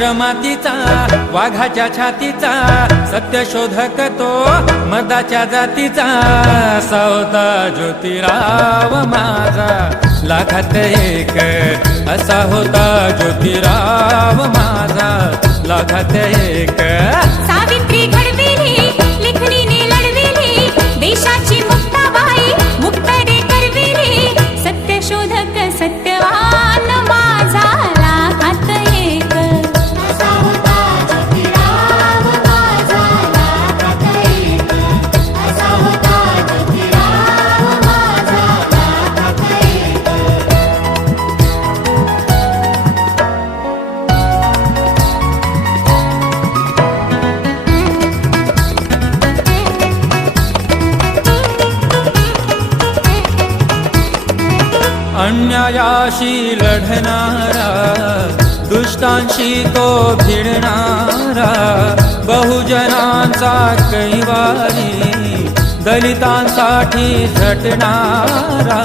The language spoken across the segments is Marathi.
राष्ट्रमातीचा वाघाच्या छातीचा सत्यशोधक तो मदाच्या जातीचा सावता ज्योतिराव माझा. लाखात एक असा होता ज्योतिराव माझा. लाखात एक अन्यायाशी लढणारा दुष्टांशी तो भिडणारा बहुजनांचा कैवारी दलितांसाठी झटणारा.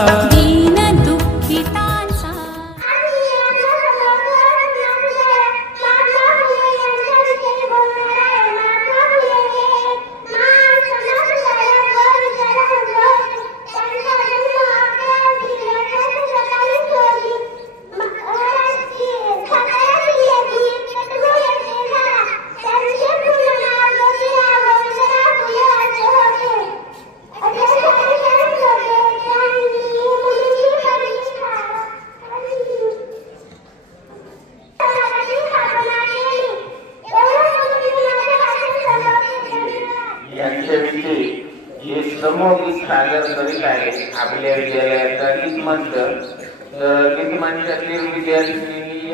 सादर करीत आहे. आपल्या विद्यालयाचा गीतमंच तर गीतमंचातील विद्यार्थिनी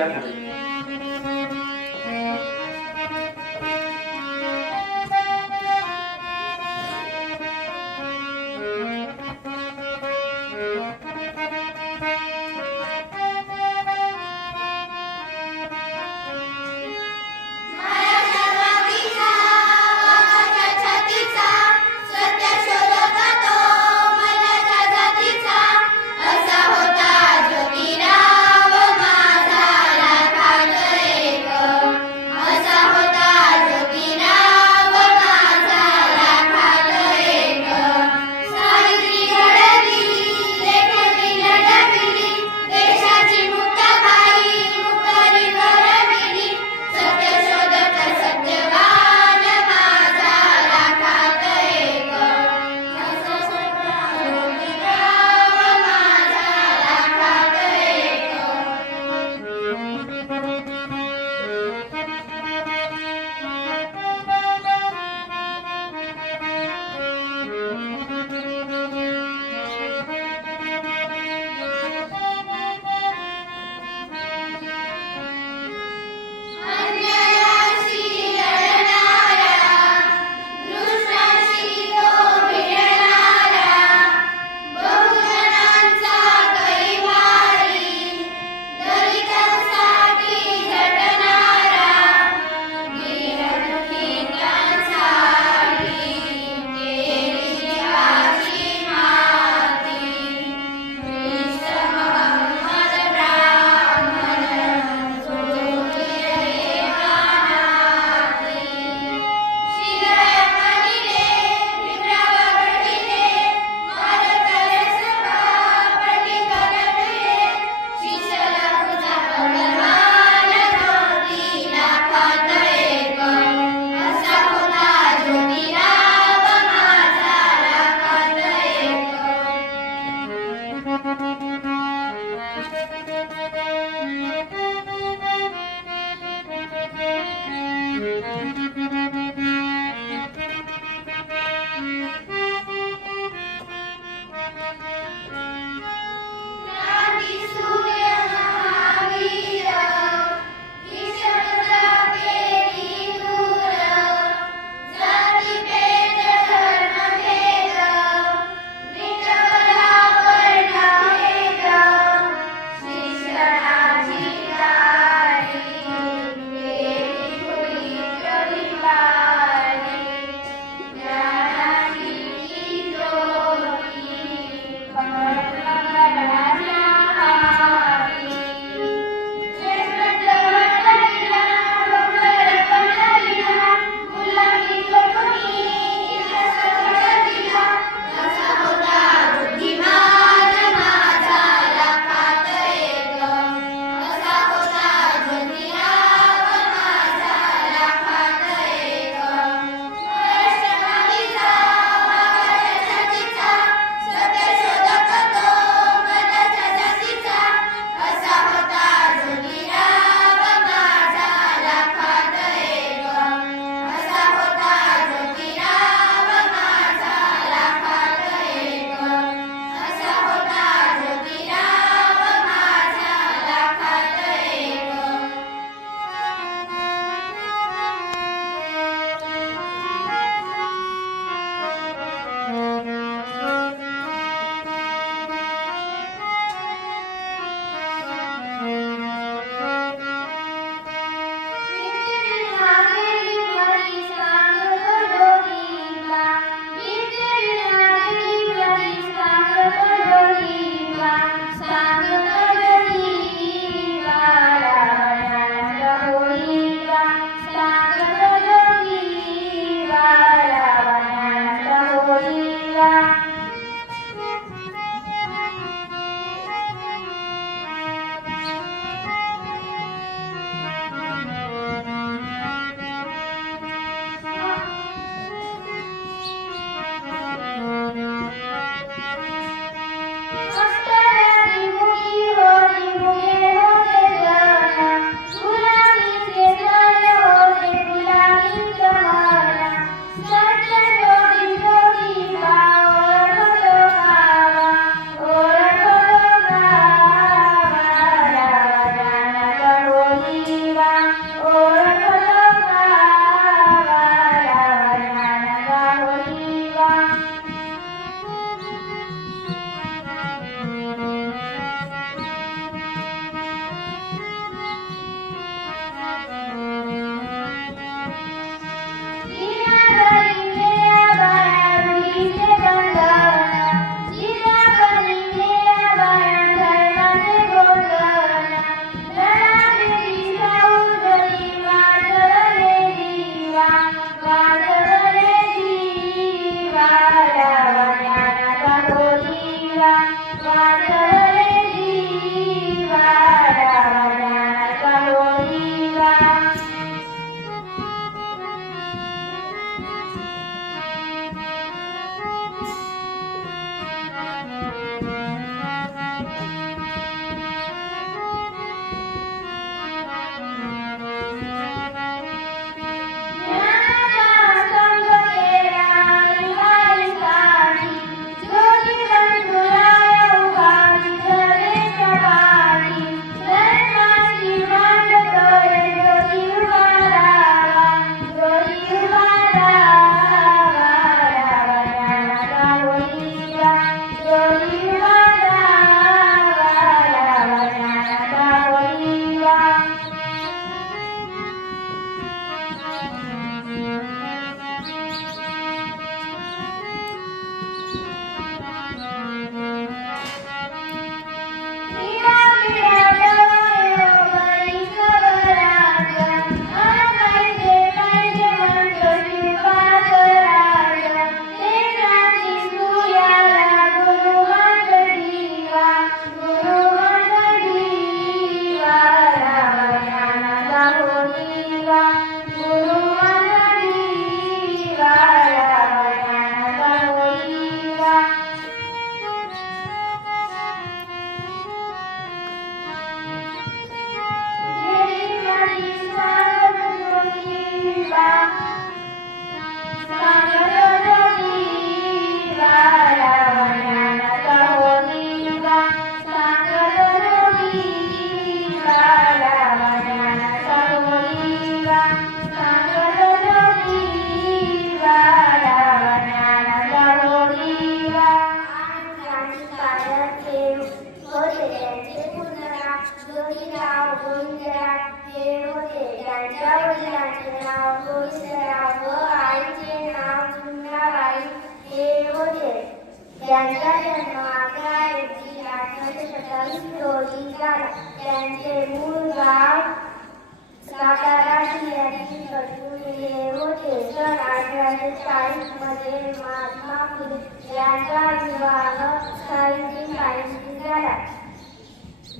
मध्ये महात्मा फुले यांचा विवाह सावित्रीबाईंशी झाला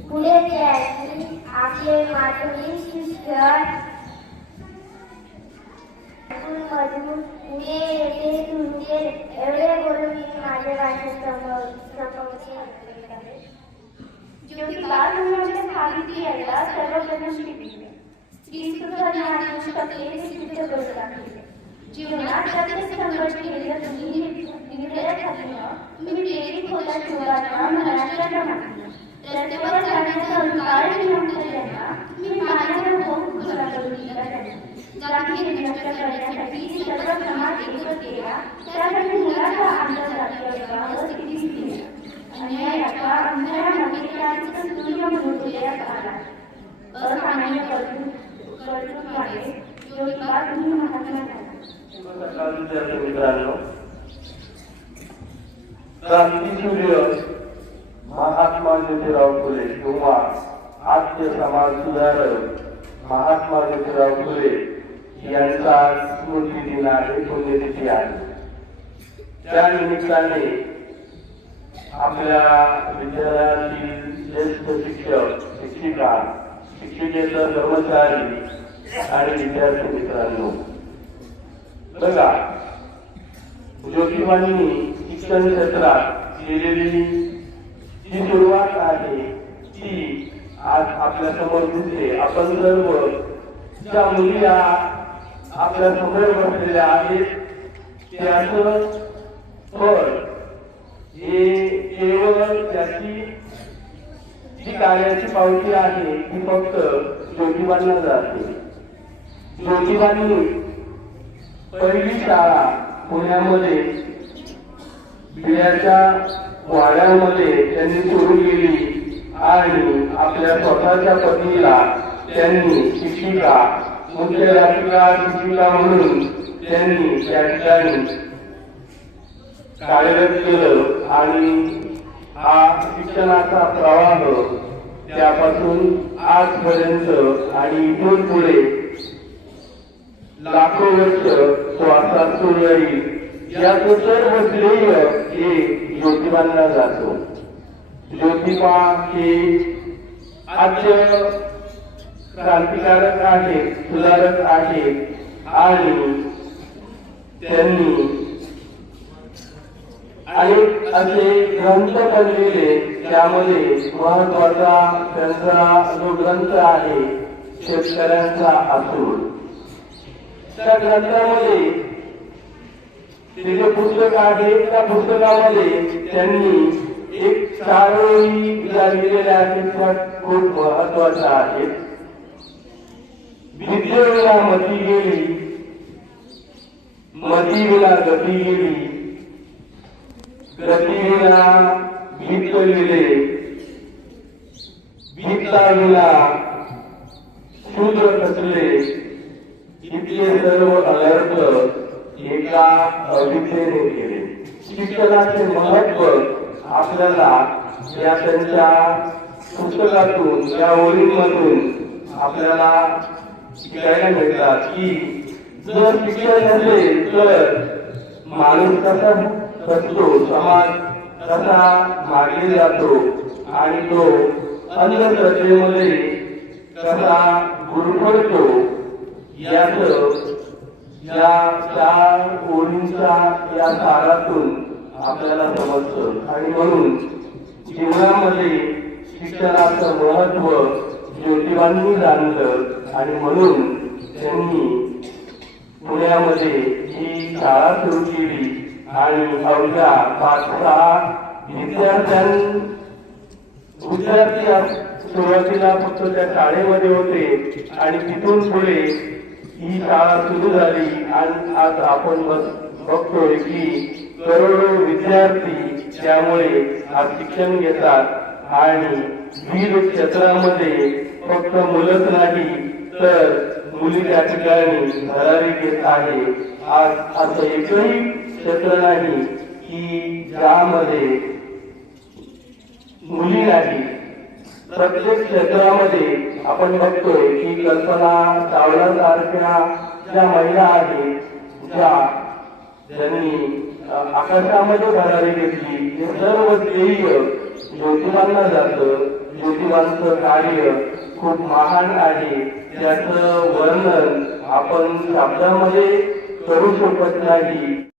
पुढे त्यांनी आपले माधुरी शिक्षण मधून पुणे येथे सुरू केले एवढे बोलून मी माझे भाषण संपवते ज्योतिबा धर्माच्या सावित्री यांना सर्वप्रथम शिकविले स्त्री सुधारणाने शकते हे सिद्ध करून दाखविले. जीवनात प्रत्येक संघर्ष केले तुम्ही निर्णयासाठी तुम्ही प्रेरित होता रस्त्यावर जाण्याचा अधिकार तुम्ही मानाचा भोग खुला करून दिला जाती नष्ट करण्यासाठी सर्व समाज एकत्र केला त्यासाठी मुलाचा विवाह स्थितीस दिला अंधारामध्ये सूर्य असामान्य कर्तृत्व कर्तृत्वाने ज्योतिबा तुम्ही महात्मा विद्यार्थी मित्रांनो. क्रांतीसूर्य महात्मा ज्योतिराव फुले किंवा आद्य समाज सुधारक महात्मा ज्योतिराव फुले यांचा स्मृती दिन आहे पुण्यतिथी आहे. त्या निमित्ताने आपल्या विद्यालयातील ज्येष्ठ शिक्षक शिक्षिका शिक्षिकेतर कर्मचारी आणि विद्यार्थी मित्रांनो बघा ज्योतिबांनी शिक्षण क्षेत्रात केलेली जी सुरुवात आहे. ती आज आपल्यासमोर दिसते. आपण सर्व ज्या मुली आपल्यासमोर बसलेल्या आहेत त्याचं फळ हे केवळ त्याची जी कार्याची पावती आहे ती फक्त ज्योतिबांना जाते. ज्योतिबांनी पहिली शाळा पुण्यामध्ये. बियाच्या वाड्यामध्ये त्यांनी सुरू केली आणि आपल्या स्वतःच्या पत्नीला त्यांनी शिक्षिका मुख्य राष्ट्रीय शिक्षिका म्हणून त्यांनी त्या ठिकाणी कार्यरत केलं आणि हा शिक्षणाचा प्रवाह त्यापासून आजपर्यंत आणि इथून पुढे लाखो वर्ष तो असा सुरू राहील याचं सर्व श्रेय हे ज्योतिबांना जातो. ज्योतिबा हे आद्य क्रांतिकारक आहे सुधारक आहे आणि त्यांनी अनेक असे ग्रंथ बनलेले त्यामध्ये महत्त्वाचा त्यांचा जो ग्रंथ आहे शेतकऱ्यांचा असूर त्या ग्रंथामध्ये ते जे पुस्तक आहे. त्या पुस्तकामध्ये त्यांनी एक चारोळी लिहिलेल्या आहेत. त्या खूप महत्त्वाच्या आहेत. विद्येला मती गेली मतीला गती गेली गतीला भीत गेले भीता गेला शूद्र कसले इतके सर्व अनर्थ एका अविद्येने केले शिक्षणाचे महत्त्व आपल्याला या त्यांच्या पुस्तकातून या ओळींमधून आपल्याला शिकायला मिळतात की जर शिक्षण नसेल तर माणूस कसा बसतो समाज कसा मागे जातो आणि तो अंधश्रद्धेमध्ये कसा गुरफडतो याच या चार ओळींचा या सारातून आपल्याला समजतं. आणि म्हणून जीवनामध्ये शिक्षणाचं महत्त्व ज्योतिबांनी जाणलं आणि म्हणून त्यांनी पुण्यामध्ये ही शाळा सुरू केली आणि अवघ्या पाच सहा विद्यार्थ्यां विद्यार्थी सुरुवातीला फक्त त्या शाळेमध्ये होते आणि तिथून पुढे ही शाळा सुरू झाली आणि आज आपण बघतोय की करोडो विद्यार्थी त्यामुळे आज शिक्षण घेतात आणि विविध क्षेत्रामध्ये फक्त मुलंच नाही तर मुली त्या ठिकाणी भरारी घेत आहे. आज असं एकही क्षेत्र नाही की ज्यामध्ये मुली नाही. प्रत्येक क्षेत्रामध्ये आपण बघतोय की कल्पना चावला सारख्या ज्या महिला आहेत ज्या ज्यांनी आकाशामध्ये भरारी घेतली हे सर्व ध्येय ज्योतिबांना जातं. ज्योतिबांचं कार्य खूप महान आहे. त्याचं वर्णन आपण शब्दामध्ये करू शकत नाही.